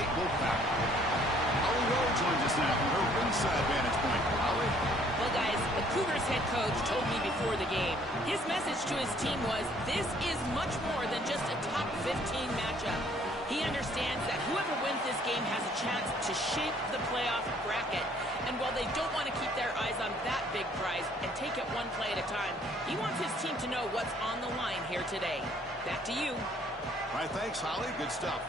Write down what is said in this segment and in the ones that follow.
State Wolfpack. Holly Rowe joins us now from her ringside vantage point. Holly? Well, guys, the Cougars head coach told me before the game, his message to his team was, this is much more than just a top 15 matchup. He understands that whoever wins this game has a chance to shape the playoff bracket. And while they don't want to keep their eyes on that big prize and take it one play at a time, he wants his team to know what's on the line here today. Back to you. All right, thanks, Holly. Good stuff.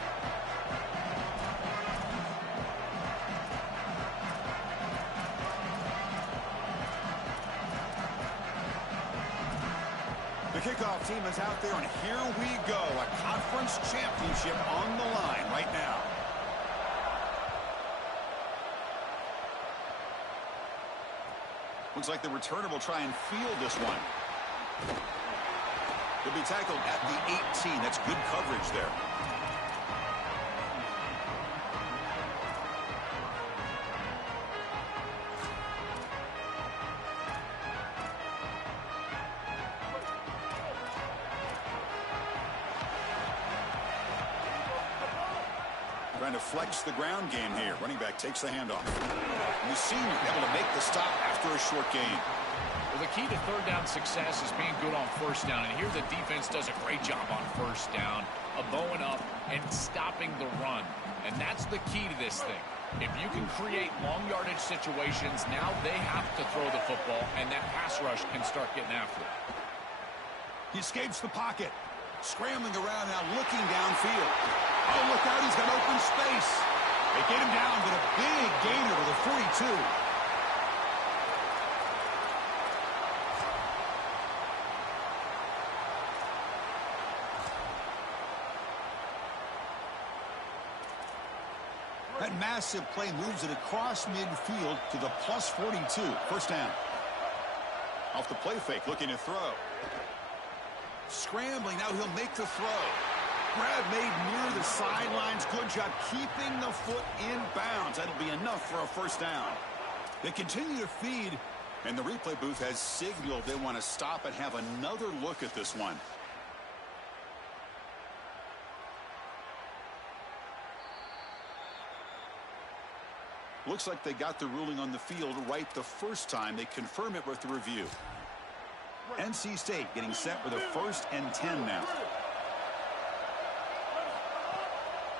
The kickoff team is out there, and here we go. A conference championship on the line right now. Looks like the returner will try and field this one. He'll be tackled at the 18. That's good coverage there. Trying to flex the ground game here. Running back takes the handoff. And the senior able to make the stop after a short gain. Well, the key to third down success is being good on first down. And here the defense does a great job on first down of bowing up and stopping the run. And that's the key to this thing. If you can create long yardage situations, now they have to throw the football, and that pass rush can start getting after it. He escapes the pocket. Scrambling around now, looking downfield. Oh, look out, he's got open space. They get him down, but a big gainer to the 42. That massive play moves it across midfield to the plus 42. First down. Off the play fake, looking to throw. Scrambling, now he'll make the throw. Grab made near the sidelines. Good job keeping the foot in bounds. That'll be enough for a first down. They continue to feed, and the replay booth has signaled they want to stop and have another look at this one. Looks like they got the ruling on the field right the first time. They confirm it with the review. NC State getting set with a 1st and 10 now.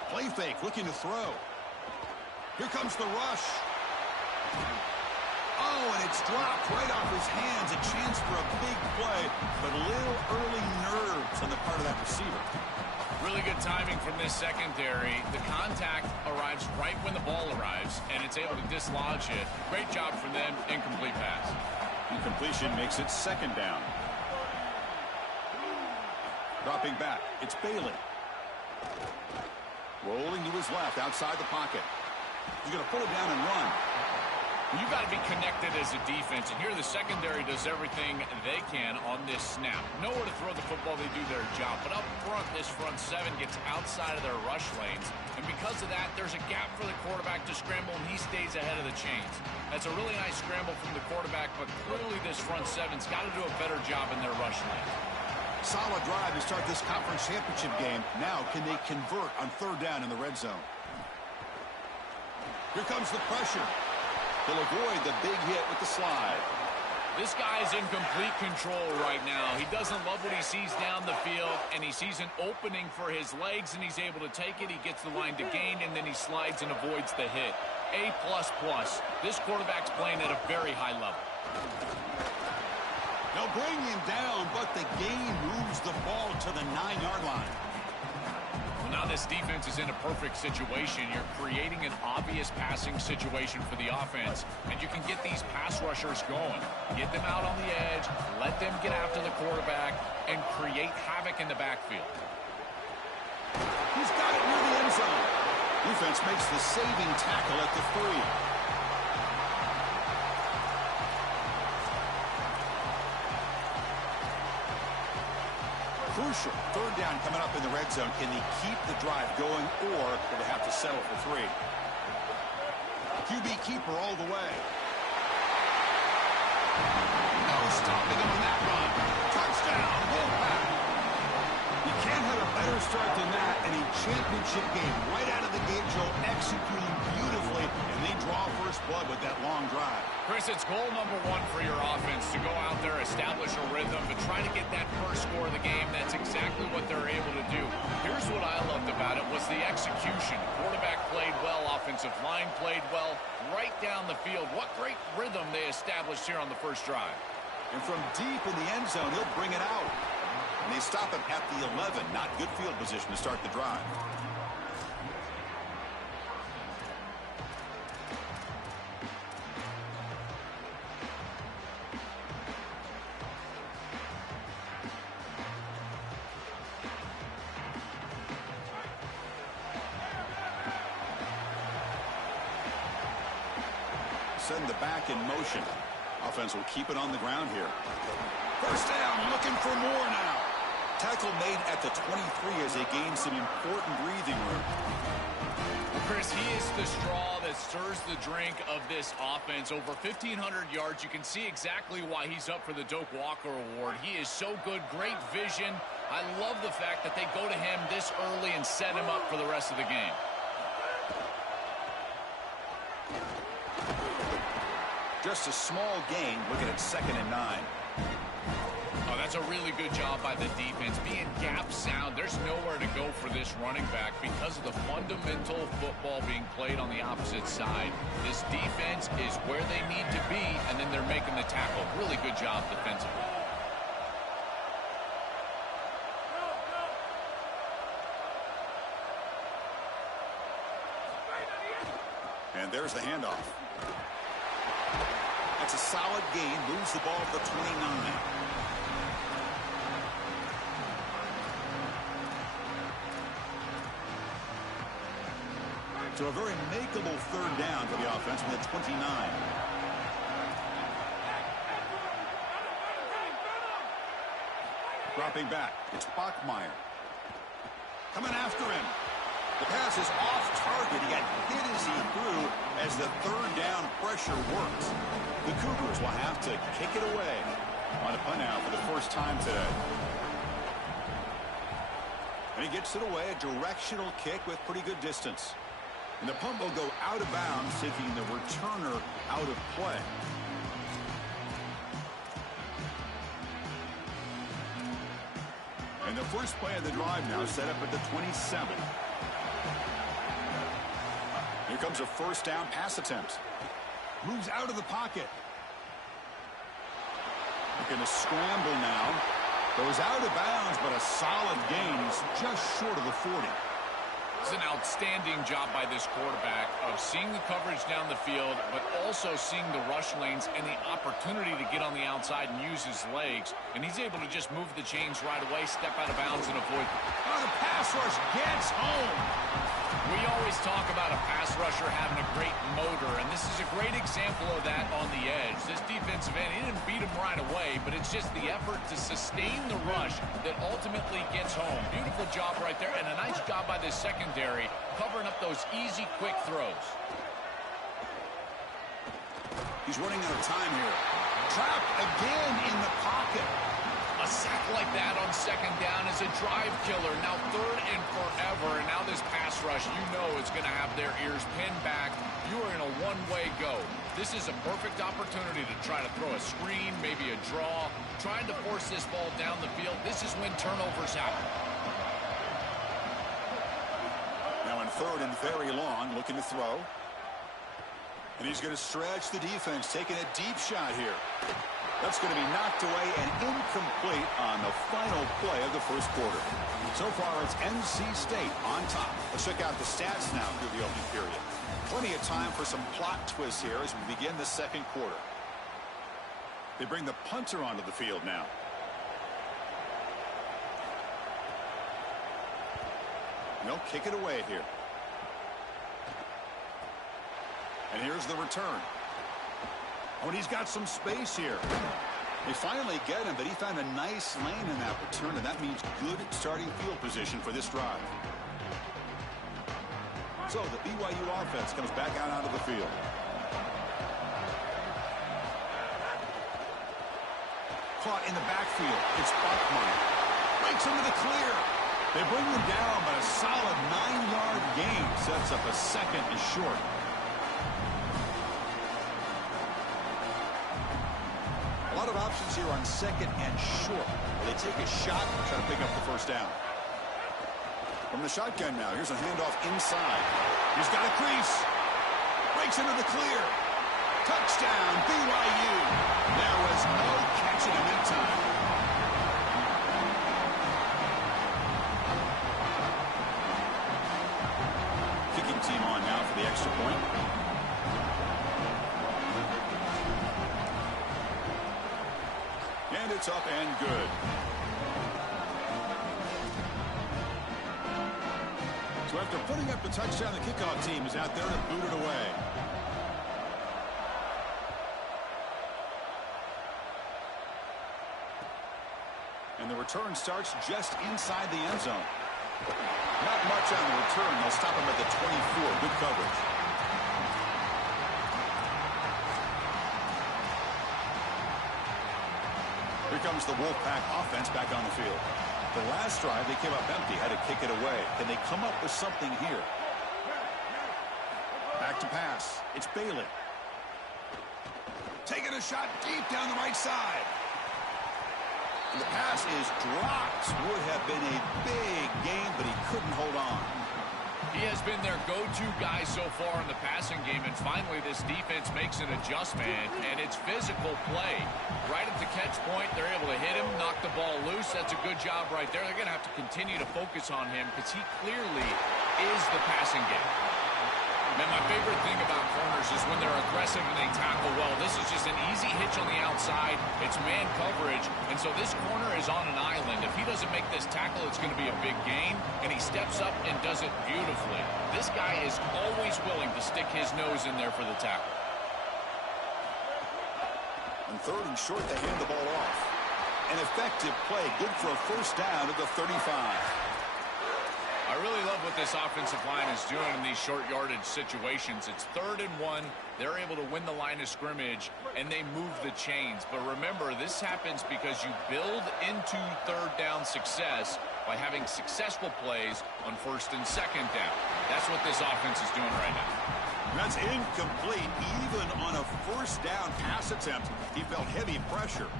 Play fake, looking to throw. Here comes the rush. Oh, and it's dropped right off his hands. A chance for a big play, but a little early nerves on the part of that receiver. Really good timing from this secondary. The contact arrives right when the ball arrives, and it's able to dislodge it. Great job from them. Incomplete pass. Incompletion makes it 2nd down. Dropping back, it's Bailey. Rolling to his left, outside the pocket. He's going to pull it down and run. You've got to be connected as a defense, and here the secondary does everything they can on this snap. Nowhere to throw the football, they do their job. But up front, this front 7 gets outside of their rush lanes. And because of that, there's a gap for the quarterback to scramble, and he stays ahead of the chains. That's a really nice scramble from the quarterback, but clearly this front 7's got to do a better job in their rush lane. Solid drive to start this conference championship game. Now, can they convert on 3rd down in the red zone? Here comes the pressure. He'll avoid the big hit with the slide. This guy's in complete control right now. He doesn't love what he sees down the field, and he sees an opening for his legs, and he's able to take it. He gets the line to gain, and then he slides and avoids the hit. A++. This quarterback's playing at a very high level. They'll bring him down, but the gain moves the ball to the 9-yard line. Now this defense is in a perfect situation. You're creating an obvious passing situation for the offense, and you can get these pass rushers going. Get them out on the edge, let them get after the quarterback, and create havoc in the backfield. He's got it near the end zone. Defense makes the saving tackle at the 3. Crucial 3rd down coming up in the red zone. Can he keep the drive going, or will they have to settle for 3? QB keeper all the way. No stopping him on that run. Touchdown, Wolfpack. You can't have a better start than that in a championship game. Right out of the gate, Joe, lifeblood with that long drive. Chris, it's goal number one for your offense to go out there, establish a rhythm, but try to get that first score of the game. That's exactly what they're able to do. Here's what I loved about it was the execution. Quarterback played well, offensive line played well, right down the field. What great rhythm they established here on the first drive. And from deep in the end zone, he'll bring it out. And they stop him at the 11. Not good field position to start the drive. Send the back in motion. Offense will keep it on the ground here. First down, looking for more now. Tackle made at the 23 as they gain some important breathing room. Chris, he is the straw that stirs the drink of this offense. Over 1,500 yards. You can see exactly why he's up for the Doak Walker Award. He is so good, great vision. I love the fact that they go to him this early and set him up for the rest of the game. Just a small gain, looking at 2nd and 9. Oh, that's a really good job by the defense. Being gap sound, there's nowhere to go for this running back because of the fundamental football being played on the opposite side. This defense is where they need to be, and then they're making the tackle. Really good job defensively. And there's the handoff. That's a solid gain. Moves the ball to the 29. So a very makeable 3rd down for the offense from the 29. Dropping back. It's Bachmeier. Coming after him. The pass is off target. He got hit as he threw as the 3rd down pressure works. The Cougars will have to kick it away on a punt now for the first time today. And he gets it away, a directional kick with pretty good distance. And the punt will go out of bounds, taking the returner out of play. And the first play of the drive now set up at the 27. Here comes a 1st down pass attempt. Moves out of the pocket. Looking to scramble now. Goes out of bounds, but a solid gain. He's just short of the 40. It's an outstanding job by this quarterback of seeing the coverage down the field, but also seeing the rush lanes and the opportunity to get on the outside and use his legs. And he's able to just move the chains right away, step out of bounds, and avoid. Oh, the pass rush gets home. We always talk about a pass rusher having a great motor, and this is a great example of that on the edge. This defensive end, he didn't beat him right away, but it's just the effort to sustain the rush that ultimately gets home. Beautiful job right there, and a nice job by this secondary covering up those easy, quick throws. He's running out of time here. Trapped again in the pocket. A sack like that on 2nd down is a drive killer. Now 3rd and forever, and now this pass rush, you know, is going to have their ears pinned back. You are in a one-way go. This is a perfect opportunity to try to throw a screen, maybe a draw, trying to force this ball down the field. This is when turnovers happen. Now in 3rd and very long, looking to throw. And he's going to stretch the defense, taking a deep shot here. That's going to be knocked away and incomplete on the final play of the first quarter. So far, it's NC State on top. Let's check out the stats now through the opening period. Plenty of time for some plot twists here as we begin the 2nd quarter. They bring the punter onto the field now. And they'll kick it away here. And here's the return. Oh, and he's got some space here. They finally get him, but he found a nice lane in that return, and that means good starting field position for this drive. So the BYU offense comes back out onto the field. Caught in the backfield. It's Bachmeier. Breaks into the clear. They bring him down, but a solid 9-yard gain sets up a 2nd and short. lot of options here on second and short. They take a shot and try to pick up the first down. From the shotgun now, here's a handoff inside. He's got a crease. Breaks into the clear. Touchdown, BYU. There was no catching him in time. Kicking team on now for the extra point. And it's up and good. So after putting up the touchdown, the kickoff team is out there to boot it away. And the return starts just inside the end zone. Not much on the return. They'll stop him at the 24. Good coverage. Here comes the Wolfpack offense back on the field. The last drive, they came up empty, had to kick it away. Can they come up with something here? Back to pass. It's Bailey. Taking a shot deep down the right side. And the pass is dropped. Would have been a big gain, but he couldn't hold on. He has been their go-to guy so far in the passing game, and finally this defense makes an adjustment, and it's physical play. Right at the catch point, they're able to hit him, knock the ball loose. That's a good job right there. They're going to have to continue to focus on him because he clearly is the passing game. Man, my favorite thing about corners is when they're aggressive and they tackle well. This is just an easy hitch on the outside. It's man coverage, and so this corner is on an island. If he doesn't make this tackle, it's going to be a big gain, and he steps up and does it beautifully. This guy is always willing to stick his nose in there for the tackle. On third and short, they hand the ball off. An effective play, good for a first down at the 35. I really love what this offensive line is doing in these short yardage situations. It's 3rd and 1. They're able to win the line of scrimmage, and they move the chains. But remember, this happens because you build into third down success by having successful plays on first and second down. That's what this offense is doing right now. That's incomplete. Even on a first down pass attempt, he felt heavy pressure.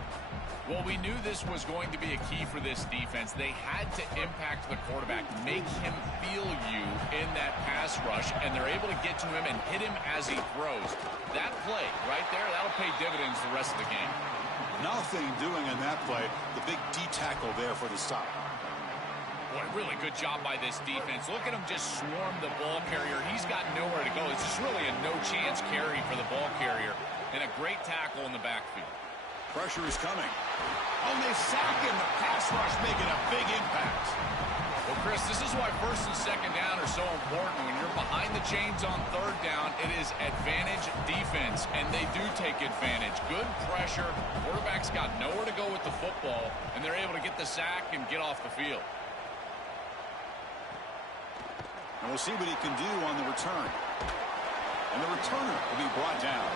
Well, we knew this was going to be a key for this defense. They had to impact the quarterback, make him feel you in that pass rush, and they're able to get to him and hit him as he throws. That play right there, that'll pay dividends the rest of the game. Nothing doing in that play. The big D tackle there for the stop. Boy, really good job by this defense. Look at him just swarm the ball carrier. He's got nowhere to go. It's just really a no-chance carry for the ball carrier, and a great tackle in the backfield. Pressure is coming. On this sack and the pass rush making a big impact. Well, Chris, this is why first and second down are so important. When you're behind the chains on third down, it is advantage defense, and they do take advantage. Good pressure. Quarterback's got nowhere to go with the football, and they're able to get the sack and get off the field. And we'll see what he can do on the return. And the returner will be brought down.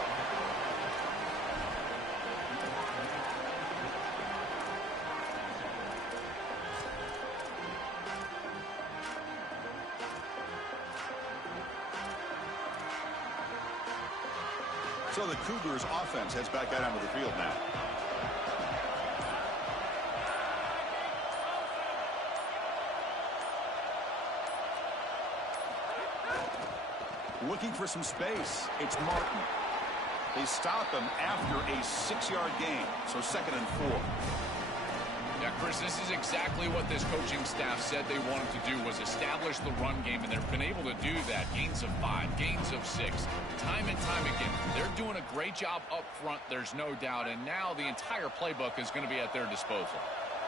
So the Cougars offense heads back out onto the field now. Looking for some space. It's Martin. They stop him after a 6-yard gain. So 2nd and 4. Yeah, Chris, this is exactly what this coaching staff said they wanted to do, was establish the run game, and they've been able to do that. Gains of 5, gains of 6, time and time again. They're doing a great job up front, there's no doubt, and now the entire playbook is going to be at their disposal.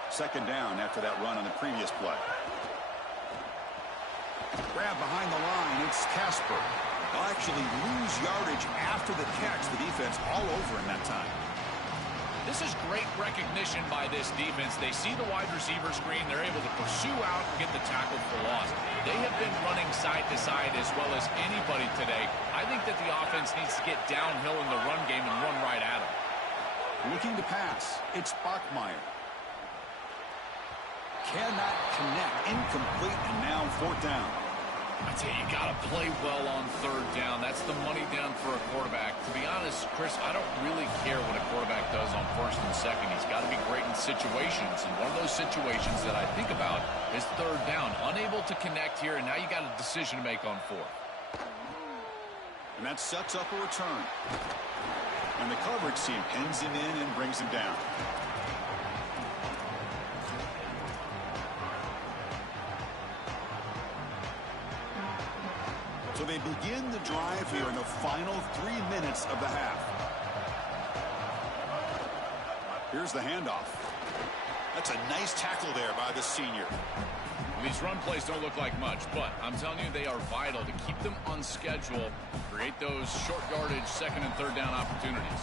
2nd down after that run on the previous play. Grab behind the line, it's Casper. They'll actually lose yardage after the catch. The defense all over in that time. This is great recognition by this defense. They see the wide receiver screen. They're able to pursue out and get the tackle for loss. They have been running side to side as well as anybody today. I think that the offense needs to get downhill in the run game and run right at them. Looking to pass. It's Bachmeier. Cannot connect. Incomplete, and now 4th down. I tell you, you got to play well on third down. That's the money down for a quarterback. To be honest, Chris, I don't really care what a quarterback does on first and second. He's got to be great in situations. And one of those situations that I think about is third down. Unable to connect here, and now you got a decision to make on fourth. And that sets up a return. And the coverage team pins him in and brings him down. So they begin the drive here in the final 3 minutes of the half. Here's the handoff. That's a nice tackle there by the senior. These run plays don't look like much, but I'm telling you, they are vital to keep them on schedule, create those short yardage second and third down opportunities.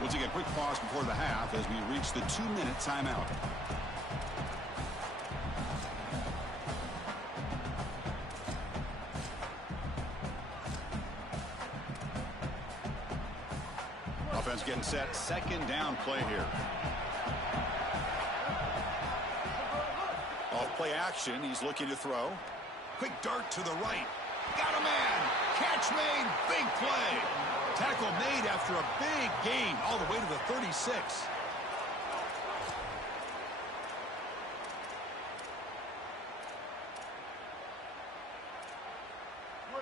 We'll take a quick pause before the half as we reach the 2-minute timeout. Offense getting set. Second down play here. Off play action. He's looking to throw. Quick dart to the right. Got a man. Catch made. Big play. Tackle made after a big gain all the way to the 36.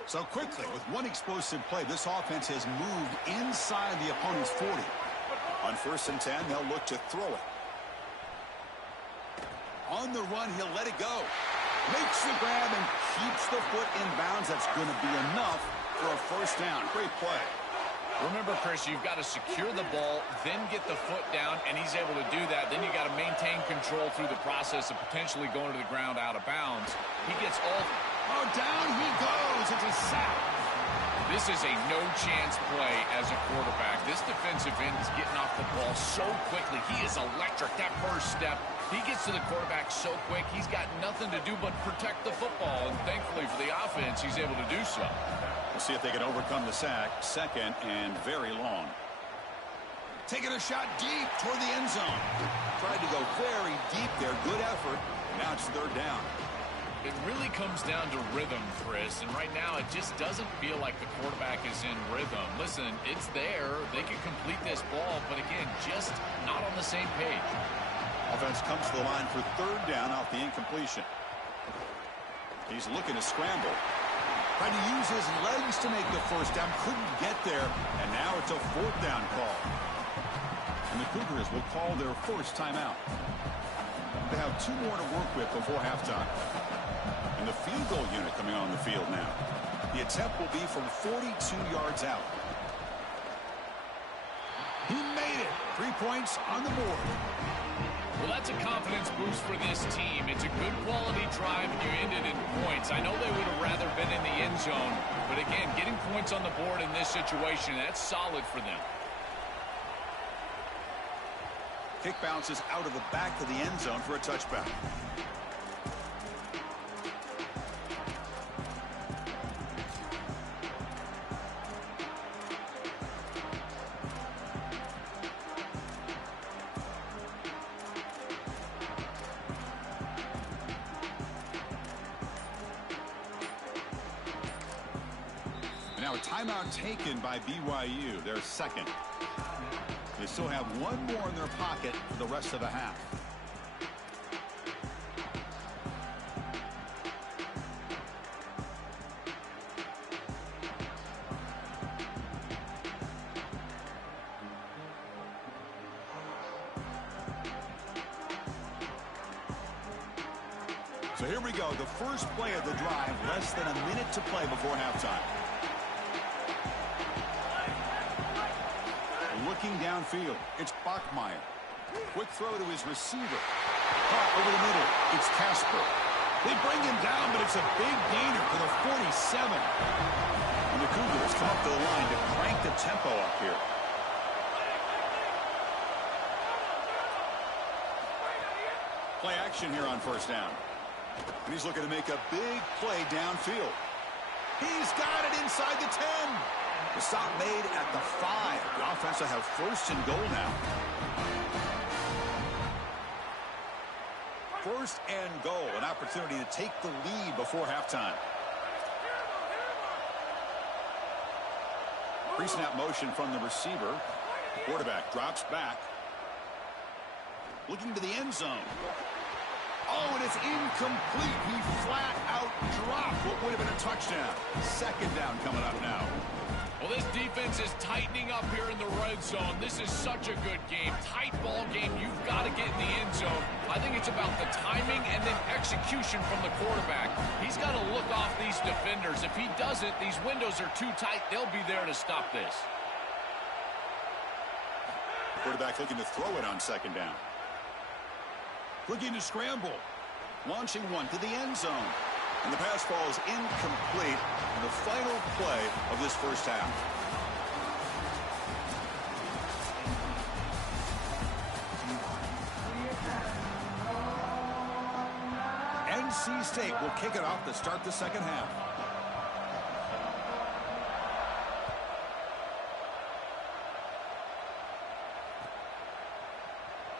So quickly, with one explosive play, this offense has moved inside the opponent's 40. On 1st and 10, they'll look to throw it. On the run, he'll let it go. Makes the grab and keeps the foot in bounds. That's going to be enough for a first down. Great play. Remember, Chris, you've got to secure the ball, then get the foot down, and he's able to do that. Then you got to maintain control through the process of potentially going to the ground out of bounds. He gets all... Oh, down he goes. It's a sack. This is a no-chance play as a quarterback. This defensive end is getting off the ball so quickly. He is electric. That first step, he gets to the quarterback so quick, he's got nothing to do but protect the football. And thankfully for the offense, he's able to do so. We'll see if they can overcome the sack. Second and very long. Taking a shot deep toward the end zone. Tried to go very deep there. Good effort. Now it's third down. It really comes down to rhythm, Chris, and right now it just doesn't feel like the quarterback is in rhythm. Listen, it's there. They can complete this ball, but again, just not on the same page. Offense comes to the line for third down off the incompletion. He's looking to scramble. Trying to use his legs to make the first down. Couldn't get there, and now it's a fourth down call. And the Cougars will call their first timeout. They have 2 more to work with before halftime. And the field goal unit coming on the field now. The attempt will be from 42 yards out. He made it. 3 points on the board. Well, that's a confidence boost for this team. It's a good quality drive, and you ended in points. I know they would have rather been in the end zone, but again, getting points on the board in this situation, that's solid for them. Kick bounces out of the back of the end zone for a touchback. Now a timeout taken by BYU, their second. They still have 1 more in their pocket for the rest of the half. So here we go, the first play of the drive, less than a minute to play before halftime. Looking downfield, it's Bachmeier. Quick throw to his receiver. Caught over the middle, it's Casper. They bring him down, but it's a big gainer for the 47. And the Cougars come up to the line to crank the tempo up here. Play action here on first down. And he's looking to make a big play downfield. He's got it inside the 10. The stop made at the 5. The offense will have first and goal now. First and goal, an opportunity to take the lead before halftime. Pre-snap motion from the receiver. The quarterback drops back. Looking to the end zone. Oh, and it's incomplete. He flat out dropped what would have been a touchdown. Second down coming up now. Well, this defense is tightening up here in the red zone. This is such a good game. Tight ball game. You've got to get in the end zone. I think it's about the timing and then execution from the quarterback. He's got to look off these defenders. If he doesn't, these windows are too tight. They'll be there to stop this. Quarterback looking to throw it on second down. Looking to scramble. Launching one to the end zone. And the pass ball is incomplete in the final play of this first half. NC State will kick it off to start the second half.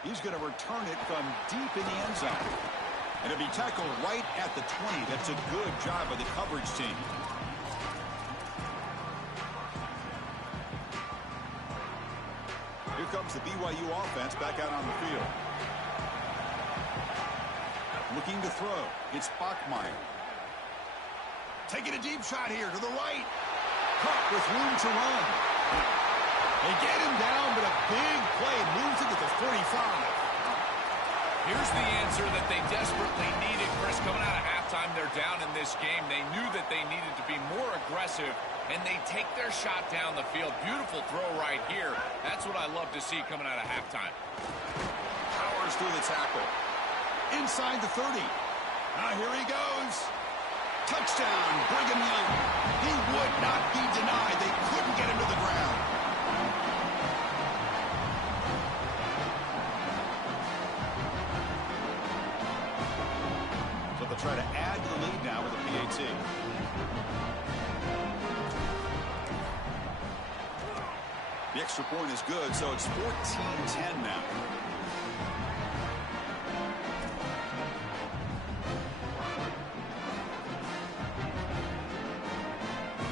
He's going to return it from deep in the end zone. And it'll be tackled right at the 20. That's a good job by the coverage team. Here comes the BYU offense back out on the field. Looking to throw. It's Bachmeier. Taking a deep shot here to the right. Caught with room to run. They get him down, but a big play moves it to the 45. Here's the answer that they desperately needed, Chris. Coming out of halftime, they're down in this game. They knew that they needed to be more aggressive, and they take their shot down the field. Beautiful throw right here. That's what I love to see coming out of halftime. Powers through the tackle. Inside the 30. Now here he goes. Touchdown, Brigham Young. He would not be denied. They couldn't get him to the ground. Try to add to the lead now with a PAT. The extra point is good, so it's 14-10 now.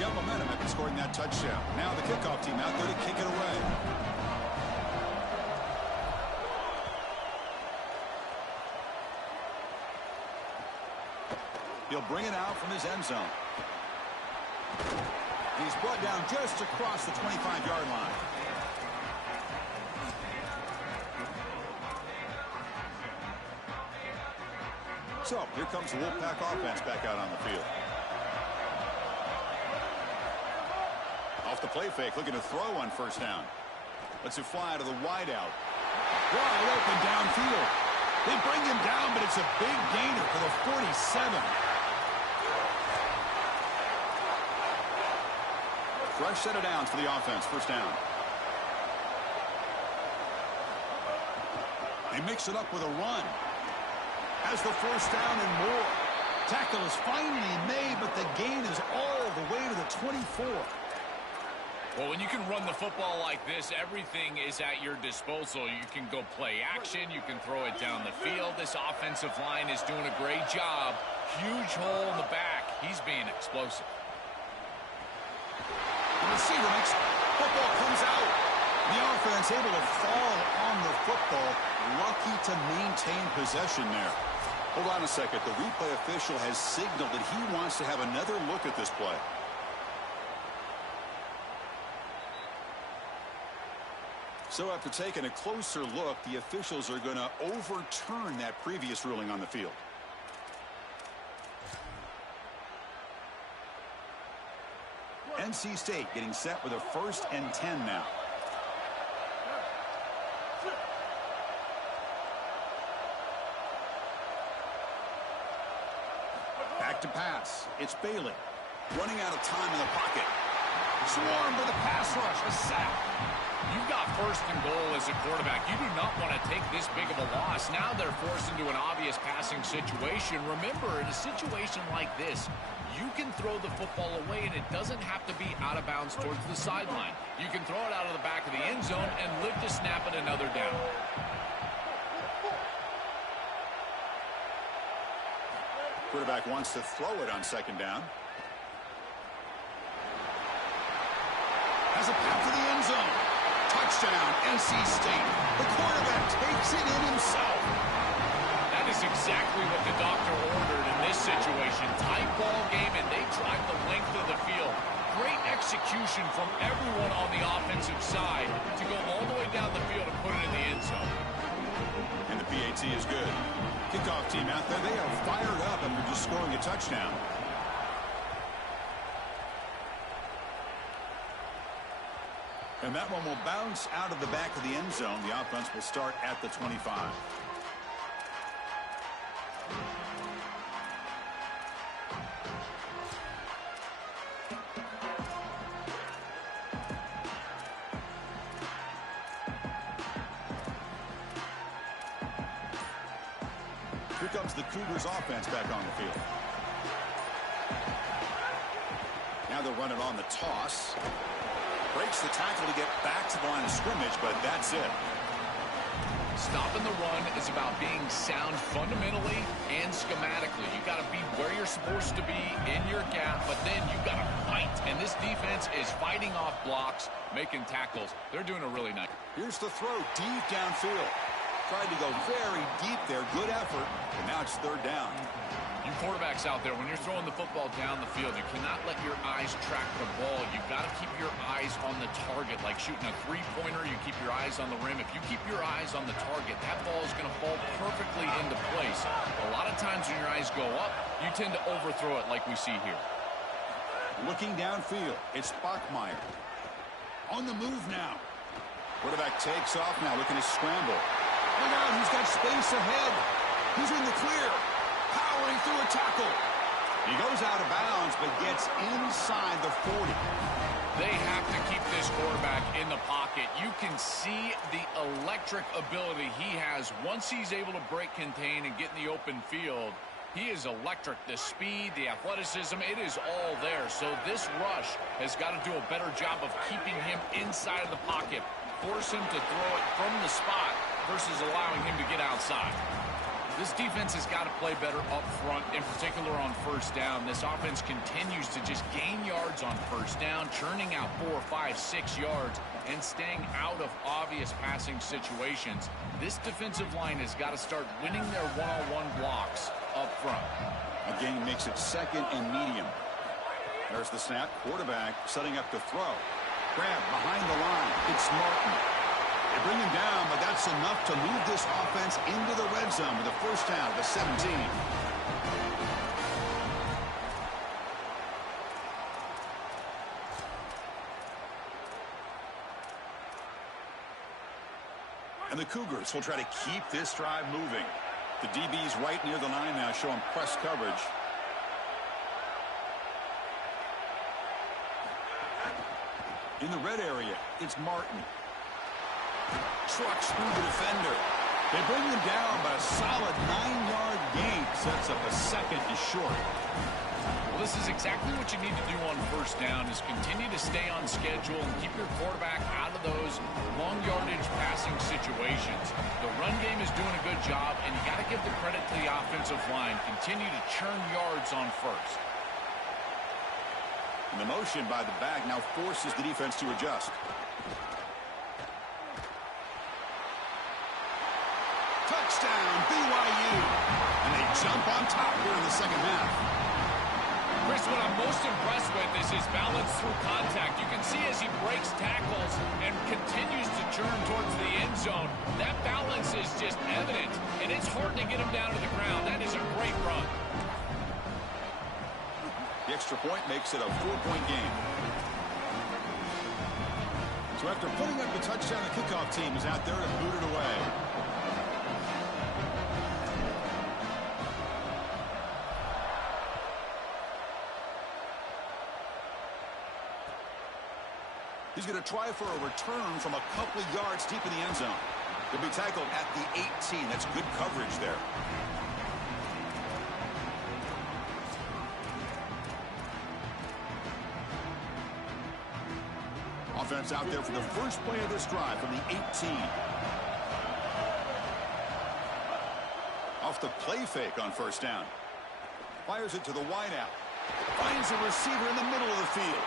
Got momentum after scoring that touchdown. Now the kickoff team out there to kick it away. He'll bring it out from his end zone. He's brought down just across the 25-yard line. So here comes the Wolfpack offense back out on the field. Off the play fake, looking to throw on first down. Lets it fly to the wideout. Wide open downfield. They bring him down, but it's a big gainer for the 47. Fresh set of downs for the offense. First down. They mix it up with a run. Has the first down and more. Tackle is finally made, but the gain is all the way to the 24. Well, when you can run the football like this, everything is at your disposal. You can go play action. You can throw it down the field. This offensive line is doing a great job. Huge hole in the back. He's being explosive. The receiver makes football comes out. The offense able to fall on the football. Lucky to maintain possession there. Hold on a second. The replay official has signaled that he wants to have another look at this play. So after taking a closer look, the officials are going to overturn that previous ruling on the field. NC State getting set with a 1st and 10 now. Back to pass. It's Bailey. Running out of time in the pocket. Swarmed by the pass rush. A sack. You've got 1st and goal as a quarterback. You do not want to take this big of a loss. Now they're forced into an obvious passing situation. Remember, in a situation like this, you can throw the football away, and it doesn't have to be out of bounds towards the sideline. You can throw it out of the back of the end zone and live to snap it another down. Quarterback wants to throw it on 2nd down. Has has a path to the end zone. Touchdown, NC State. The quarterback takes it in himself. That is exactly what the doctor ordered in this situation. Tight ball game, and they drive the length of the field. Great execution from everyone on the offensive side to go all the way down the field and put it in the end zone. And the PAT is good. Kickoff team out there, they are fired up after just scoring a touchdown. And that one will bounce out of the back of the end zone. The offense will start at the 25. Here comes the Cougars offense back on the field. Now they'll run it on the toss. Breaks the tackle to get back to the line of scrimmage, but that's it. Stopping the run is about being sound fundamentally and schematically. You got to be where you're supposed to be in your gap, but then you got to fight. And this defense is fighting off blocks, making tackles. They're doing a really nice. Here's the throw deep downfield. Tried to go very deep there. Good effort, and now it's third down. You quarterbacks out there, when you're throwing the football down the field, you cannot let your eyes track the ball. You've got to keep your eyes on the target. Like shooting a three-pointer, you keep your eyes on the rim. If you keep your eyes on the target, that ball is going to fall perfectly into place. A lot of times when your eyes go up, you tend to overthrow it like we see here. Looking downfield, it's Bachmeier. On the move now. Quarterback takes off now, looking to scramble. Look out, he's got space ahead. He's in the clear. Powering through a tackle. He goes out of bounds, but gets inside the 40. They have to keep this quarterback in the pocket. You can see the electric ability he has. Once he's able to break contain and get in the open field, he is electric. The speed, the athleticism, it is all there. So this rush has got to do a better job of keeping him inside of the pocket. Force him to throw it from the spot versus allowing him to get outside. This defense has got to play better up front, in particular on first down. This offense continues to just gain yards on first down, churning out 4, 5, 6 yards, and staying out of obvious passing situations. This defensive line has got to start winning their one-on-one blocks up front. Again, makes it second and medium. There's the snap. Quarterback setting up to throw. Grab behind the line. It's Martin. They bring him down, but that's enough to move this offense into the red zone with a first down at the 17. And the Cougars will try to keep this drive moving. The DB's right near the line now, showing press coverage. In the red area, it's Martin. Trucks through the defender. They bring him down, but a solid 9-yard gain sets up a second and short. Well, this is exactly what you need to do on first down, is continue to stay on schedule and keep your quarterback out of those long yardage passing situations. The run game is doing a good job, and you got to give the credit to the offensive line. Continue to churn yards on first. And the motion by the back now forces the defense to adjust. Touchdown, BYU. And they jump on top here in the second half. Chris, what I'm most impressed with is his balance through contact. You can see as he breaks tackles and continues to turn towards the end zone, that balance is just evident, and it's hard to get him down to the ground. That is a great run. The extra point makes it a 4-point game. So after putting up the touchdown, the kickoff team is out there to boot it away. He's going to try for a return from a couple of yards deep in the end zone. He'll be tackled at the 18. That's good coverage there. Offense out there for the first play of this drive from the 18. Off the play fake on first down. Fires it to the wideout. Finds a receiver in the middle of the field.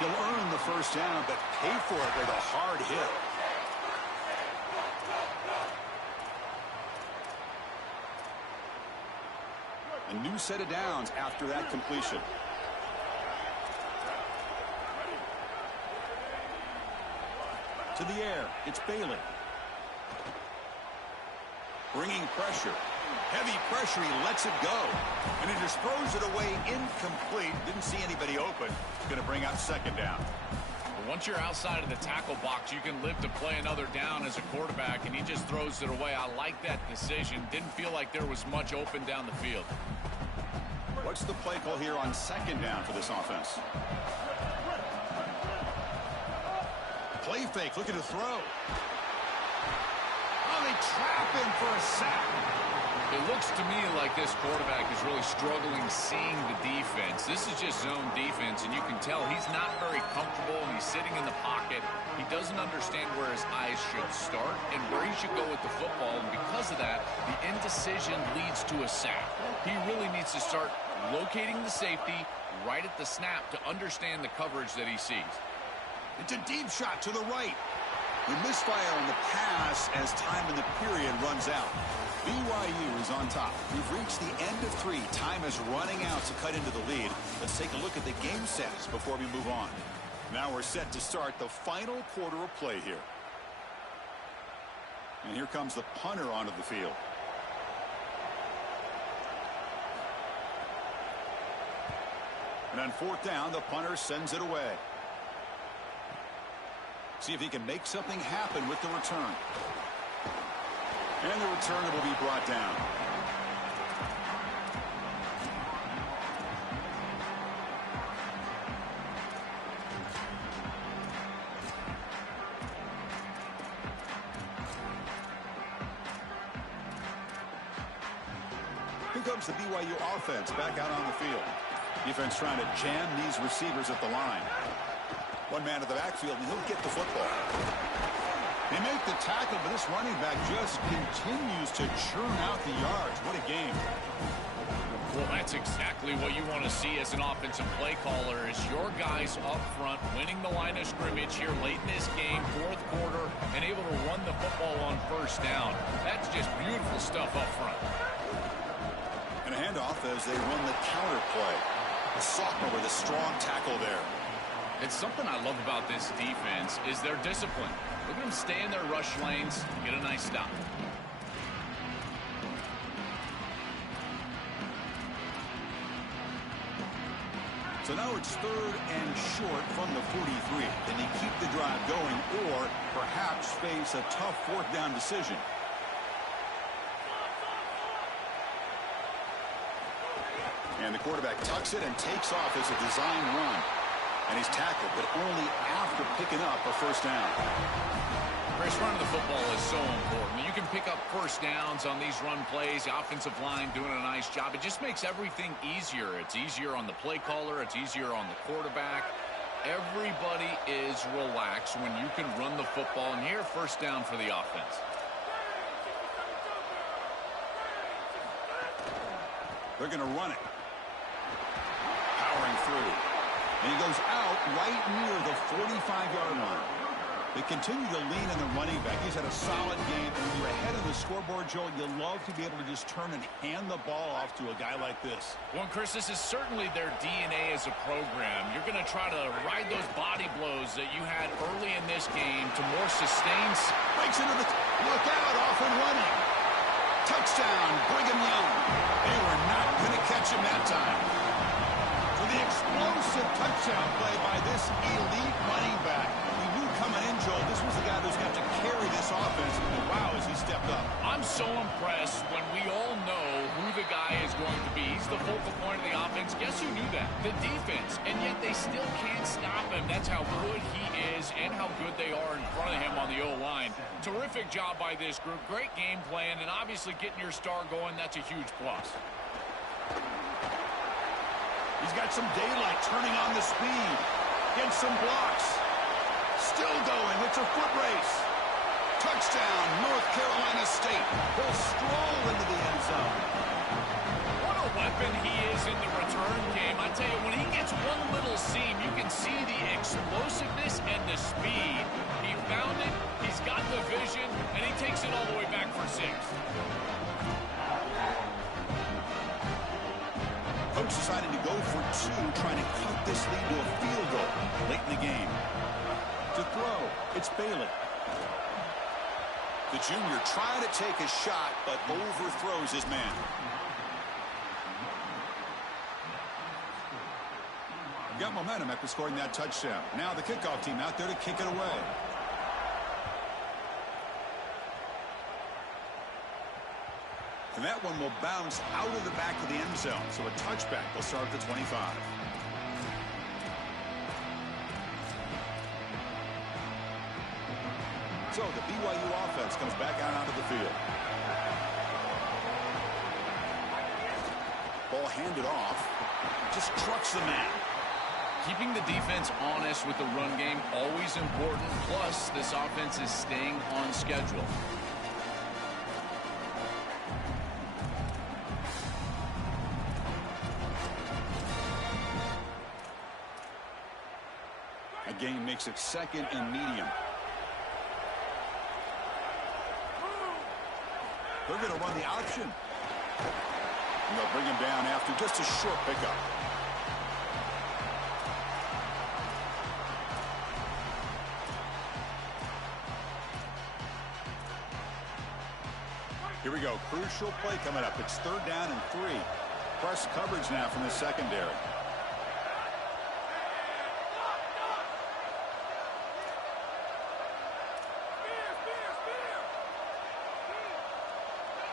He'll earn the first down, but pay for it with a hard hit. A new set of downs after that completion. To the air, it's Bailey. Bringing pressure. Heavy pressure, he lets it go. And he just throws it away incomplete. Didn't see anybody open. Going to bring up second down. Once you're outside of the tackle box, you can live to play another down as a quarterback, and he just throws it away. I like that decision. Didn't feel like there was much open down the field. What's the play call here on second down for this offense? Play fake, looking to throw. Oh, they trap him for a sack. It looks to me like this quarterback is really struggling seeing the defense. This is just zone defense, and you can tell he's not very comfortable, and he's sitting in the pocket. He doesn't understand where his eyes should start and where he should go with the football, and because of that, the indecision leads to a sack. He really needs to start locating the safety right at the snap to understand the coverage that he sees. It's a deep shot to the right. We misfire on the pass as time in the period runs out. BYU is on top. We've reached the end of 3. Time is running out to cut into the lead. Let's take a look at the game stats before we move on. Now we're set to start the final quarter of play here. And here comes the punter onto the field. And on fourth down, the punter sends it away. See if he can make something happen with the return. And the return will be brought down. Here comes the BYU offense back out on the field. Defense trying to jam these receivers at the line. One man to the backfield, and he'll get the football. They make the tackle, but this running back just continues to churn out the yards. What a game. Well, that's exactly what you want to see as an offensive play caller, is your guys up front winning the line of scrimmage here late in this game, fourth quarter, and able to run the football on first down. That's just beautiful stuff up front. And a handoff as they run the counter play. A sophomore with a strong tackle there. It's something I love about this defense is their discipline. Look at them stay in their rush lanes, get a nice stop. So now it's third and short from the 43. Can they keep the drive going or perhaps face a tough fourth down decision? And the quarterback tucks it and takes off as a design run. And he's tackled, but only after picking up a first down. Chris, running the football is so important. You can pick up first downs on these run plays. The offensive line doing a nice job. It just makes everything easier. It's easier on the play caller. It's easier on the quarterback. Everybody is relaxed when you can run the football. And here, first down for the offense. They're going to run it. Powering through. And he goes out right near the 45-yard line. They continue to lean on the running back. He's had a solid game. And when you're ahead of the scoreboard, Joel, you love to be able to just turn and hand the ball off to a guy like this. Well, Chris, this is certainly their DNA as a program. You're going to try to ride those body blows that you had early in this game to more sustained. Breaks into the look out, off and running. Touchdown, Brigham Young. They were not going to catch him that time. For the explosive touchdown play by this elite running back. We knew coming in, Joel, this was the guy who's got to carry this offense. And wow, as he stepped up. I'm so impressed when we all know who the guy is going to be. He's the focal point of the offense. Guess who knew that? The defense. And yet they still can't stop him. That's how good he is and how good they are in front of him on the O-line. Terrific job by this group. Great game plan. And obviously getting your star going, that's a huge plus. He's got some daylight, turning on the speed. Gets some blocks. Still going. It's a foot race. Touchdown, North Carolina State. He'll stroll into the end zone. What a way weapon he is in the return game. I tell you, when he gets one little seam, you can see the explosiveness and the speed. He found it, he's got the vision, and he takes it all the way back for 6. Coach decided to go for 2, trying to keep this lead to a field goal late in the game. To throw, it's Bailey. The junior trying to take a shot, but overthrows his man. Got momentum after scoring that touchdown. Now the kickoff team out there to kick it away. And that one will bounce out of the back of the end zone. So a touchback will start at the 25. So the BYU offense comes back out onto the field. Ball handed off. Just trucks the man. Keeping the defense honest with the run game, always important. Plus, this offense is staying on schedule. A gain makes it 2nd and medium. They're going to run the option. And they'll bring him down after just a short pickup. Here we go. Crucial play coming up. It's 3rd down and 3. Press coverage now from the secondary.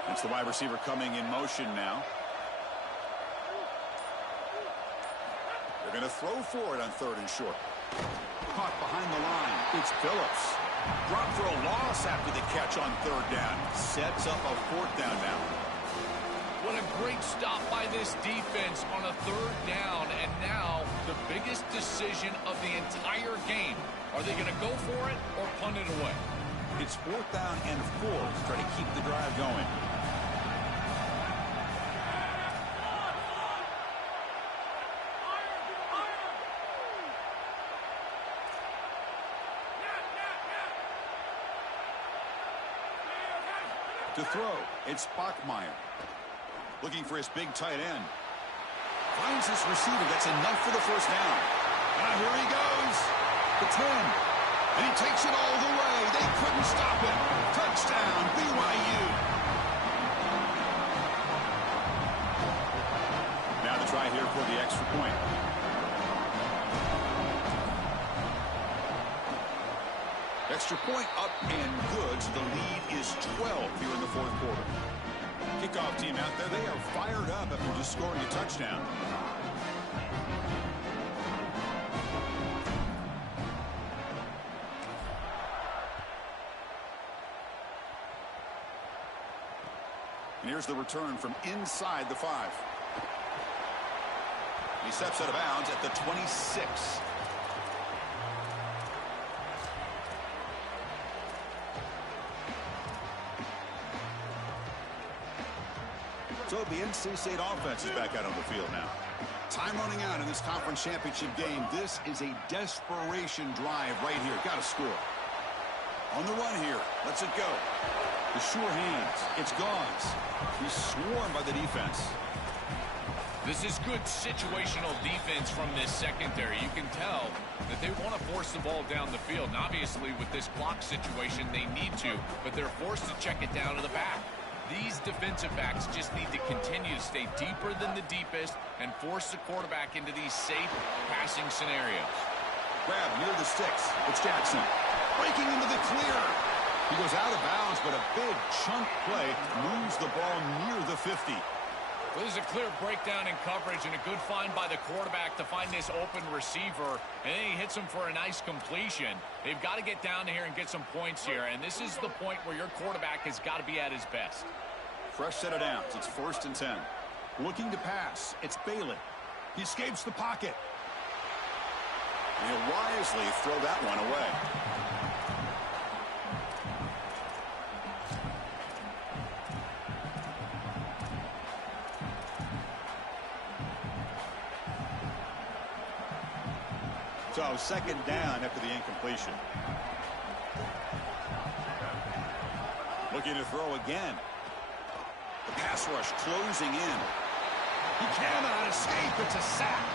It's the wide receiver coming in motion now. They're going to throw for it on 3rd and short. Caught behind the line. It's Phillips. Dropped for a loss after the catch on 3rd down. Sets up a 4th down now. What a great stop by this defense on a 3rd down. And now the biggest decision of the entire game. Are they going to go for it or punt it away? It's 4th down and 4 to try to keep the drive going. To throw, it's Bachmeier. Looking for his big tight end. Finds his receiver. That's enough for the 1st down. And here he goes. The 10. And he takes it all the way. They couldn't stop him. Touchdown, BYU. Now the try here for the extra point. Extra point up and good, so the lead is 12 here in the 4th quarter. Kickoff team out there, they are fired up after just scoring a touchdown. And here's the return from inside the 5. He steps out of bounds at the 26. So the NC State offense is back out on the field now. Time running out in this conference championship game. This is a desperation drive right here. Got to score. On the run here. Lets it go. The sure hands. It's Gauze. He's swarmed by the defense. This is good situational defense from this secondary. You can tell that they want to force the ball down the field. And obviously, with this block situation, they need to. But they're forced to check it down to the back. These defensive backs just need to continue to stay deeper than the deepest and force the quarterback into these safe passing scenarios. Grab near the sticks. It's Jackson. Breaking into the clear. He goes out of bounds, but a big chunk play moves the ball near the 50. Well, there's a clear breakdown in coverage and a good find by the quarterback to find this open receiver. And then he hits him for a nice completion. They've got to get down here and get some points here. And this is the point where your quarterback has got to be at his best. Fresh set of downs. It's 1st and 10. Looking to pass. It's Bailey. He escapes the pocket. And he'll wisely throw that one away. now second down after the incompletion. Looking to throw again. The pass rush closing in. He cannot escape. It's a sack.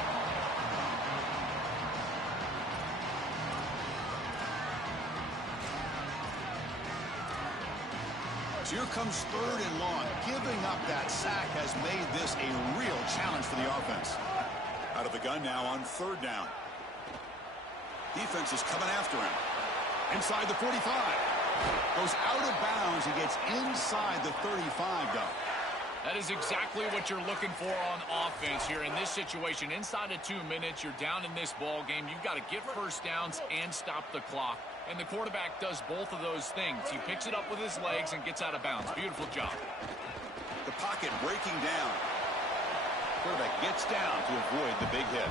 So here comes 3rd and long. Giving up that sack has made this a real challenge for the offense. Out of the gun now on 3rd down. Defense is coming after him. Inside the 45. Goes out of bounds. He gets inside the 35, though. That is exactly what you're looking for on offense here in this situation. Inside of 2 minutes, you're down in this ball game. You've got to get first downs and stop the clock. And the quarterback does both of those things. He picks it up with his legs and gets out of bounds. Beautiful job. The pocket breaking down. Quarterback gets down to avoid the big hit.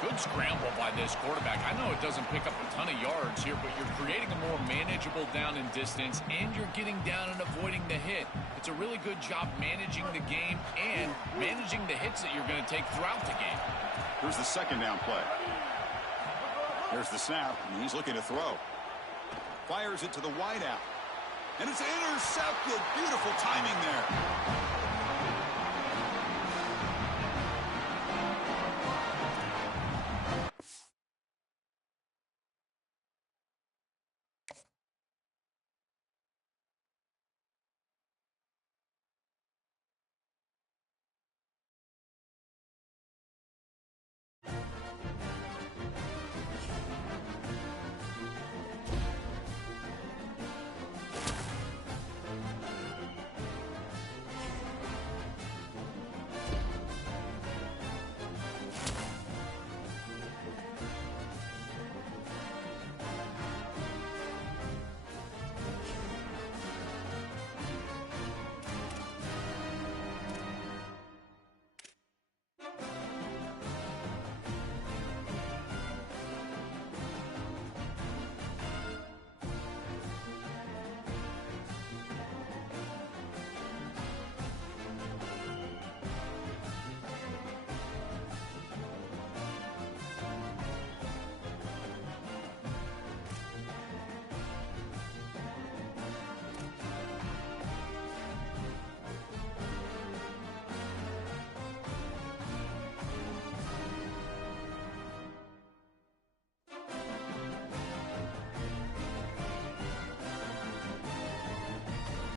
Good scramble by this quarterback. I know it doesn't pick up a ton of yards here, but you're creating a more manageable down and distance, and you're getting down and avoiding the hit. It's a really good job managing the game and managing the hits that you're going to take throughout the game. Here's the second down play. There's the snap, and he's looking to throw. Fires it to the wideout. And it's intercepted. Beautiful timing there.